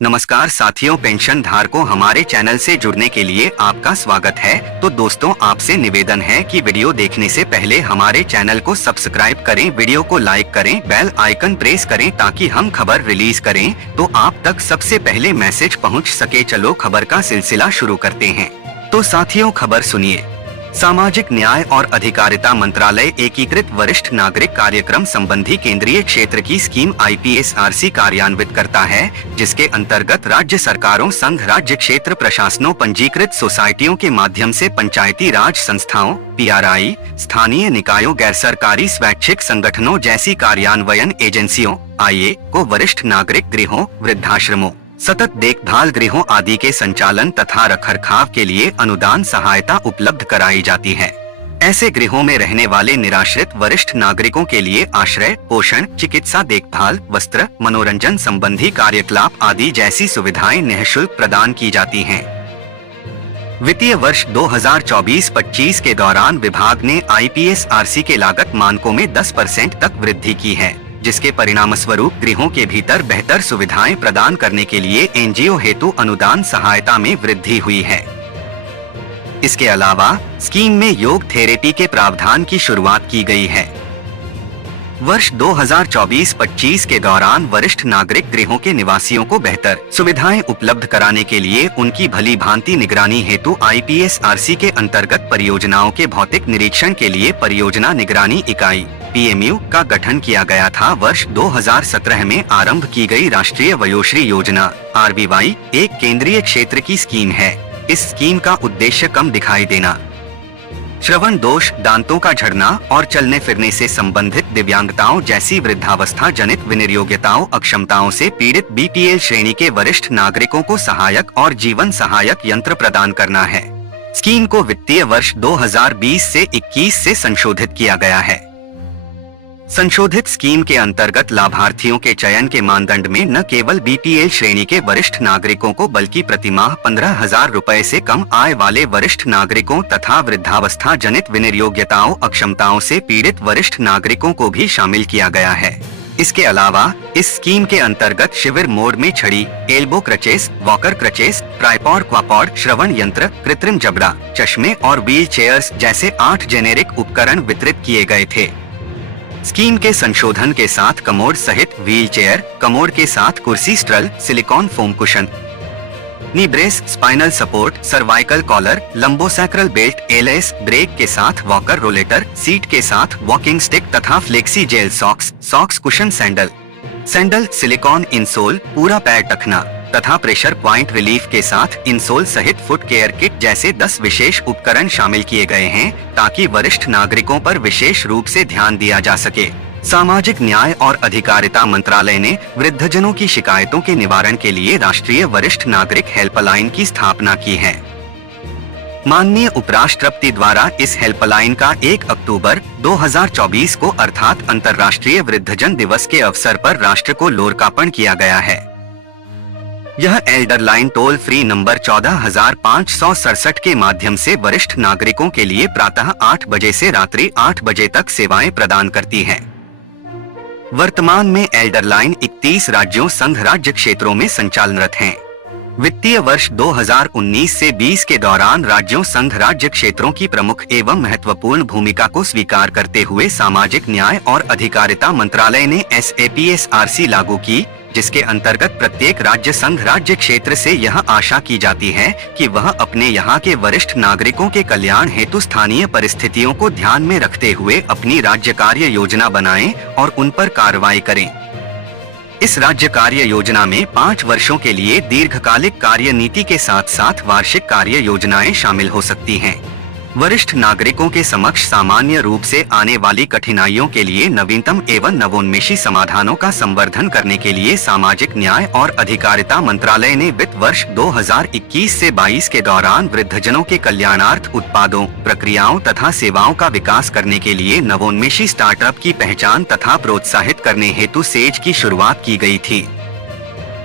नमस्कार साथियों, पेंशन धारकों, हमारे चैनल से जुड़ने के लिए आपका स्वागत है। तो दोस्तों, आपसे निवेदन है कि वीडियो देखने से पहले हमारे चैनल को सब्सक्राइब करें, वीडियो को लाइक करें, बेल आइकन प्रेस करें ताकि हम खबर रिलीज करें तो आप तक सबसे पहले मैसेज पहुंच सके। चलो खबर का सिलसिला शुरू करते हैं। तो साथियों, खबर सुनिए। सामाजिक न्याय और अधिकारिता मंत्रालय एकीकृत वरिष्ठ नागरिक कार्यक्रम संबंधी केंद्रीय क्षेत्र की स्कीम IPSRC कार्यान्वित करता है, जिसके अंतर्गत राज्य सरकारों, संघ राज्य क्षेत्र प्रशासनों, पंजीकृत सोसाइटियों के माध्यम से पंचायती राज संस्थाओं, PRI, स्थानीय निकायों, गैर सरकारी स्वैच्छिक संगठनों जैसी कार्यान्वयन एजेंसियों IA को वरिष्ठ नागरिक गृहों, वृद्धाश्रमों, सतत देखभाल गृहों आदि के संचालन तथा रखरखाव के लिए अनुदान सहायता उपलब्ध कराई जाती है। ऐसे गृहों में रहने वाले निराश्रित वरिष्ठ नागरिकों के लिए आश्रय, पोषण, चिकित्सा देखभाल, वस्त्र, मनोरंजन संबंधी कार्यकलाप आदि जैसी सुविधाएं निःशुल्क प्रदान की जाती हैं। वित्तीय वर्ष 2024-25 के दौरान विभाग ने IPSRC के लागत मानकों में 10% तक वृद्धि की है, जिसके परिणामस्वरूप गृहों के भीतर बेहतर सुविधाएं प्रदान करने के लिए NGO हेतु अनुदान सहायता में वृद्धि हुई है। इसके अलावा स्कीम में योग थेरेपी के प्रावधान की शुरुआत की गई है। वर्ष 2024-25 के दौरान वरिष्ठ नागरिक गृहों के निवासियों को बेहतर सुविधाएं उपलब्ध कराने के लिए उनकी भली भांति निगरानी हेतु IPSRC के अंतर्गत परियोजनाओं के भौतिक निरीक्षण के लिए परियोजना निगरानी इकाई PMU का गठन किया गया था। वर्ष 2017 में आरंभ की गई राष्ट्रीय वयोश्री योजना RVY एक केंद्रीय क्षेत्र की स्कीम है। इस स्कीम का उद्देश्य कम दिखाई देना, श्रवण दोष, दांतों का झड़ना और चलने फिरने से संबंधित दिव्यांगताओं जैसी वृद्धावस्था जनित विनिर्योग्यताओं, अक्षमताओं से पीड़ित BPL श्रेणी के वरिष्ठ नागरिकों को सहायक और जीवन सहायक यंत्र प्रदान करना है। स्कीम को वित्तीय वर्ष 2020 से 21 से संशोधित किया गया है। संशोधित स्कीम के अंतर्गत लाभार्थियों के चयन के मानदंड में न केवल BPL श्रेणी के वरिष्ठ नागरिकों को बल्कि प्रतिमाह 15,000 रुपए से कम आय वाले वरिष्ठ नागरिकों तथा वृद्धावस्था जनित विनिर्योग्यताओं, अक्षमताओं से पीड़ित वरिष्ठ नागरिकों को भी शामिल किया गया है। इसके अलावा इस स्कीम के अंतर्गत शिविर मोड में छड़ी, elbow crutches, walker crutches, tripod, quadpod, श्रवण यंत्र, कृत्रिम जबड़ा, चश्मे और व्हील चेयर्स जैसे 8 जेनेरिक उपकरण वितरित किए गए थे। स्कीम के संशोधन के साथ कमोड सहित व्हील चेयर, कमोड के साथ कुर्सी, stool, silicone foam cushion, knee brace, spinal support, cervical collar, lumbosacral belt, LS brake के साथ वॉकर रोलेटर, सीट के साथ वॉकिंग स्टिक तथा flexi gel socks cushion, sandal, silicone insole, पूरा पैर टखना तथा प्रेशर प्वाइंट रिलीफ के साथ इंसोल सहित फुट केयर किट जैसे 10 विशेष उपकरण शामिल किए गए हैं, ताकि वरिष्ठ नागरिकों पर विशेष रूप से ध्यान दिया जा सके। सामाजिक न्याय और अधिकारिता मंत्रालय ने वृद्धजनों की शिकायतों के निवारण के लिए राष्ट्रीय वरिष्ठ नागरिक हेल्पलाइन की स्थापना की है। माननीय उपराष्ट्रपति द्वारा इस हेल्पलाइन का 1 अक्टूबर 2024 को अर्थात अंतर्राष्ट्रीय वृद्धजन दिवस के अवसर पर राष्ट्र को लोकार्पण किया गया है। यह Elder line toll free number 14,567 के माध्यम से वरिष्ठ नागरिकों के लिए प्रातः 8 बजे से रात्रि 8 बजे तक सेवाएं प्रदान करती है। वर्तमान में एल्डर लाइन 31 राज्यों, संघ राज्य क्षेत्रों में संचालनरत है। वित्तीय वर्ष 2019 से 20 के दौरान राज्यों, संघ राज्य क्षेत्रों की प्रमुख एवं महत्वपूर्ण भूमिका को स्वीकार करते हुए सामाजिक न्याय और अधिकारिता मंत्रालय ने SAPSRC लागू की, जिसके अंतर्गत प्रत्येक राज्य, संघ राज्य क्षेत्र से यह आशा की जाती है कि वह अपने यहाँ के वरिष्ठ नागरिकों के कल्याण हेतु स्थानीय परिस्थितियों को ध्यान में रखते हुए अपनी राज्य कार्य योजना बनाएं और उन पर कार्रवाई करें। इस राज्य कार्य योजना में 5 वर्षों के लिए दीर्घकालिक कार्य नीति के साथ साथ वार्षिक कार्य योजनाएं शामिल हो सकती हैं। वरिष्ठ नागरिकों के समक्ष सामान्य रूप से आने वाली कठिनाइयों के लिए नवीनतम एवं नवोन्मेषी समाधानों का संवर्धन करने के लिए सामाजिक न्याय और अधिकारिता मंत्रालय ने वित्त वर्ष 2021 से 22 के दौरान वृद्धजनों के कल्याणार्थ उत्पादों, प्रक्रियाओं तथा सेवाओं का विकास करने के लिए नवोन्मेषी स्टार्टअप की पहचान तथा प्रोत्साहित करने हेतु सेज की शुरुआत की गई थी।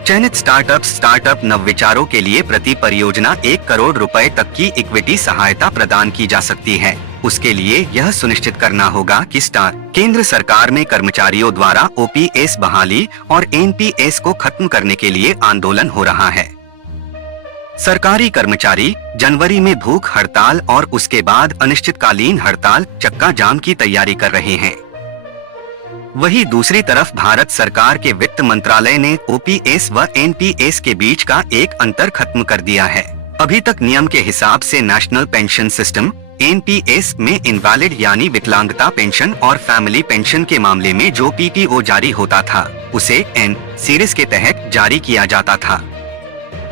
चयनित स्टार्टअप नवविचारों के लिए प्रति परियोजना 1 करोड़ रुपए तक की इक्विटी सहायता प्रदान की जा सकती है। उसके लिए यह सुनिश्चित करना होगा कि केंद्र सरकार में कर्मचारियों द्वारा ओपीएस बहाली और एनपीएस को खत्म करने के लिए आंदोलन हो रहा है। सरकारी कर्मचारी जनवरी में भूख हड़ताल और उसके बाद अनिश्चितकालीन हड़ताल चक्का जाम की तैयारी कर रहे हैं। वहीं दूसरी तरफ भारत सरकार के वित्त मंत्रालय ने ओपीएस व एनपीएस के बीच का एक अंतर खत्म कर दिया है। अभी तक नियम के हिसाब से नेशनल पेंशन सिस्टम एनपीएस में इनवैलिड यानी विकलांगता पेंशन और फैमिली पेंशन के मामले में जो पीपीओ जारी होता था उसे एन सीरीज के तहत जारी किया जाता था।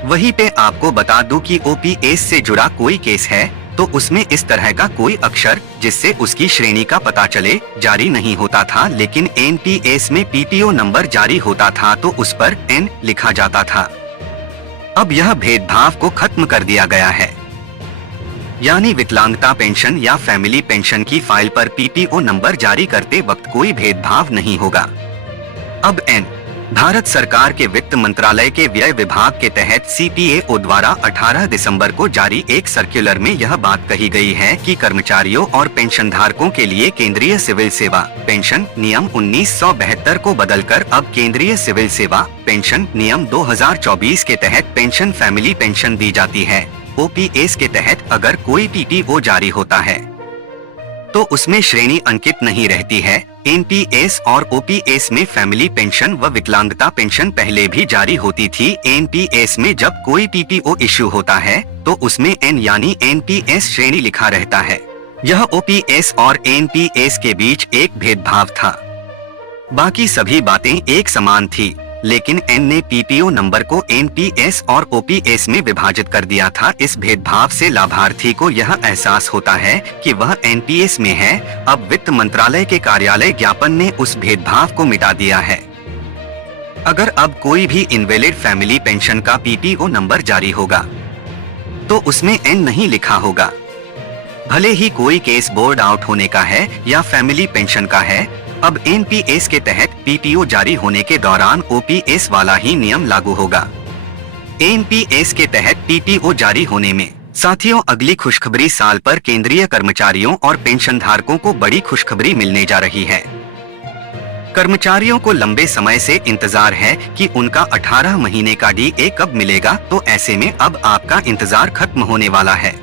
वहीं पे आपको बता दूं कि ओपीएस से जुड़ा कोई केस है तो उसमें इस तरह का कोई अक्षर जिससे उसकी श्रेणी का पता चले जारी नहीं होता था, लेकिन एनपीएस में पीपीओ नंबर जारी होता था तो उस पर एन लिखा जाता था। अब यह भेदभाव को खत्म कर दिया गया है, यानी विकलांगता पेंशन या फैमिली पेंशन की फाइल पर पीपीओ नंबर जारी करते वक्त कोई भेदभाव नहीं होगा। अब एन भारत सरकार के वित्त मंत्रालय के व्यय विभाग के तहत सीपीएओ द्वारा 18 दिसंबर को जारी एक सर्कुलर में यह बात कही गई है कि कर्मचारियों और पेंशनधारकों के लिए केंद्रीय सिविल सेवा पेंशन नियम 1972 को बदलकर अब केंद्रीय सिविल सेवा पेंशन नियम 2024 के तहत पेंशन फैमिली पेंशन दी जाती है। ओपीएस के तहत अगर कोई पीपीओ जारी होता है तो उसमें श्रेणी अंकित नहीं रहती है। एनपीएस और ओपीएस में फैमिली पेंशन व विकलांगता पेंशन पहले भी जारी होती थी। एनपीएस में जब कोई पीपीओ इश्यू होता है तो उसमें एन यानी एनपीएस श्रेणी लिखा रहता है। यह ओपीएस और एनपीएस के बीच एक भेदभाव था, बाकी सभी बातें एक समान थी, लेकिन एन ने पीपीओ नंबर को एनपीएस और ओपीएस में विभाजित कर दिया था। इस भेदभाव से लाभार्थी को यह एहसास होता है कि वह एनपीएस में है। अब वित्त मंत्रालय के कार्यालय ज्ञापन ने उस भेदभाव को मिटा दिया है। अगर अब कोई भी इनवैलिड फैमिली पेंशन का पीपीओ नंबर जारी होगा तो उसमें एन नहीं लिखा होगा, भले ही कोई केस बोर्ड आउट होने का है या फैमिली पेंशन का है। अब एनपीएस के तहत पीपीओ जारी होने के दौरान ओपीएस वाला ही नियम लागू होगा। एनपीएस के तहत पीपीओ जारी होने में साथियों अगली खुशखबरी साल पर केंद्रीय कर्मचारियों और पेंशनधारकों को बड़ी खुशखबरी मिलने जा रही है। कर्मचारियों को लंबे समय से इंतजार है कि उनका 18 महीने का डीए कब मिलेगा, तो ऐसे में अब आपका इंतजार खत्म होने वाला है,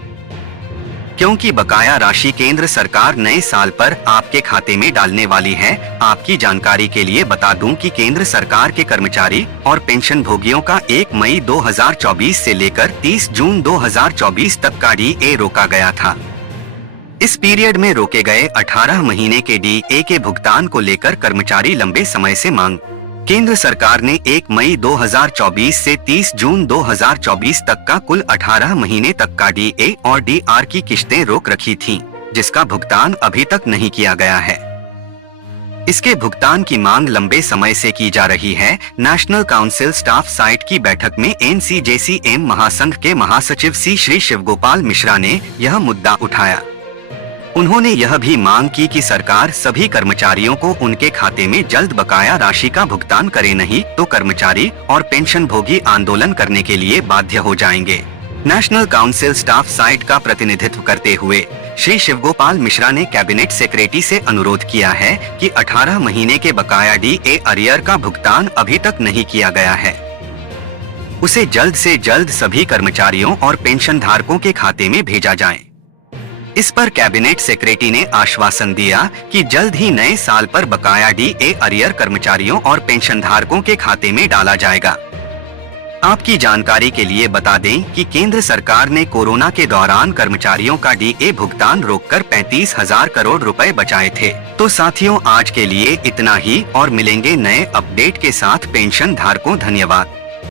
क्योंकि बकाया राशि केंद्र सरकार नए साल पर आपके खाते में डालने वाली है। आपकी जानकारी के लिए बता दूं कि केंद्र सरकार के कर्मचारी और पेंशन भोगियों का 1 मई 2024 से लेकर 30 जून 2024 तक का डीए रोका गया था। इस पीरियड में रोके गए 18 महीने के डीए के भुगतान को लेकर कर्मचारी लंबे समय से मांग केंद्र सरकार ने 1 मई 2024 से 30 जून 2024 तक का कुल 18 महीने तक का डीए और डीआर की किश्तें रोक रखी थीं, जिसका भुगतान अभी तक नहीं किया गया है। इसके भुगतान की मांग लंबे समय से की जा रही है। नेशनल काउंसिल स्टाफ साइट की बैठक में एनसीजेसीएम महासंघ के महासचिव श्री शिवगोपाल मिश्रा ने यह मुद्दा उठाया। उन्होंने यह भी मांग की कि सरकार सभी कर्मचारियों को उनके खाते में जल्द बकाया राशि का भुगतान करे, नहीं तो कर्मचारी और पेंशन भोगी आंदोलन करने के लिए बाध्य हो जाएंगे। नेशनल काउंसिल स्टाफ साइट का प्रतिनिधित्व करते हुए श्री शिवगोपाल मिश्रा ने कैबिनेट सेक्रेटरी से अनुरोध किया है कि 18 महीने के बकाया डीए अरियर का भुगतान अभी तक नहीं किया गया है, उसे जल्द से जल्द सभी कर्मचारियों और पेंशन धारकों के खाते में भेजा जाए। इस पर कैबिनेट सेक्रेटरी ने आश्वासन दिया कि जल्द ही नए साल पर बकाया डीए अरियर कर्मचारियों और पेंशनधारकों के खाते में डाला जाएगा। आपकी जानकारी के लिए बता दें कि केंद्र सरकार ने कोरोना के दौरान कर्मचारियों का डीए भुगतान रोककर 35,000 करोड़ रुपए बचाए थे। तो साथियों आज के लिए इतना ही और मिलेंगे नए अपडेट के साथ। पेंशन धारकों धन्यवाद।